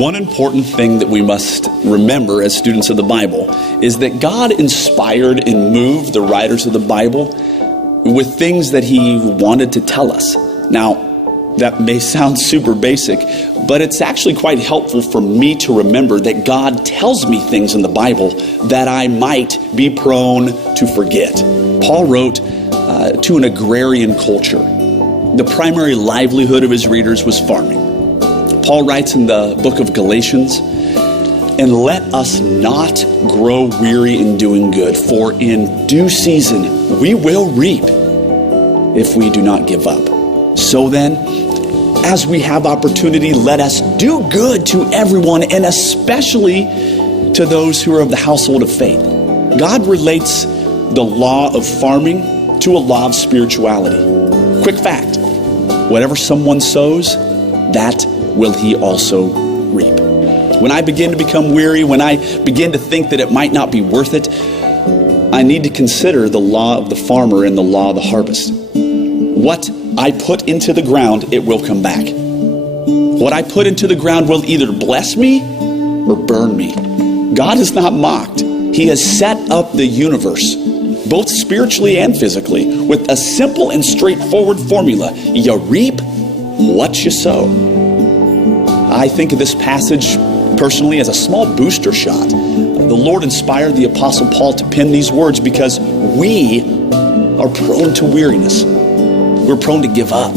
One important thing that we must remember as students of the Bible is that God inspired and moved the writers of the Bible with things that he wanted to tell us. Now, that may sound super basic, but it's actually quite helpful for me to remember that God tells me things in the Bible that I might be prone to forget. Paul wrote to an agrarian culture. The primary livelihood of his readers was farming. Paul writes in the book of Galatians, "And let us not grow weary in doing good, for in due season we will reap if we do not give up. So then, as we have opportunity, let us do good to everyone, and especially to those who are of the household of faith." God relates the law of farming to a law of spirituality. Quick fact, whatever someone sows, that will he also reap. When I begin to become weary, when I begin to think that it might not be worth it, I need to consider the law of the farmer and the law of the harvest. What I put into the ground, it will come back. What I put into the ground will either bless me or burn me. God is not mocked. He has set up the universe, both spiritually and physically, with a simple and straightforward formula. You reap what you sow. I think of this passage personally as a small booster shot. The Lord inspired the Apostle Paul to pen these words because we are prone to weariness. We're prone to give up,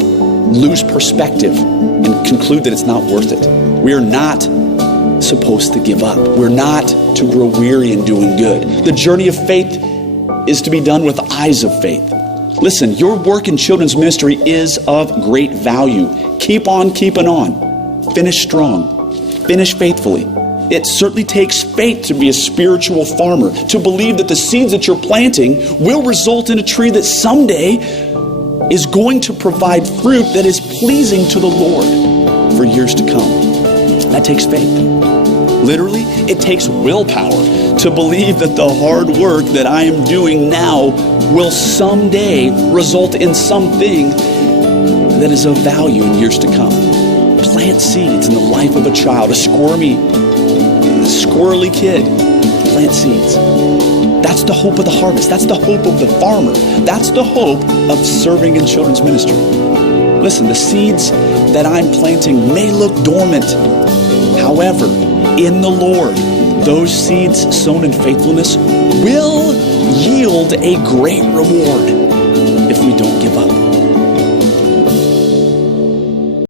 lose perspective, and conclude that it's not worth it. We are not supposed to give up. We're not to grow weary in doing good. The journey of faith is to be done with eyes of faith. Listen, your work in children's ministry is of great value. Keep on keeping on. Finish strong. Finish faithfully. It certainly takes faith to be a spiritual farmer, to believe that the seeds that you're planting will result in a tree that someday is going to provide fruit that is pleasing to the Lord for years to come. That takes faith. Literally, it takes willpower to believe that the hard work that I am doing now will someday result in something that is of value in years to come. Plant seeds in the life of a child, a squirrely kid. Plant seeds. That's the hope of the harvest. That's the hope of the farmer. That's the hope of serving in children's ministry. Listen, the seeds that I'm planting may look dormant. However, in the Lord, those seeds sown in faithfulness will yield a great reward if we don't give up.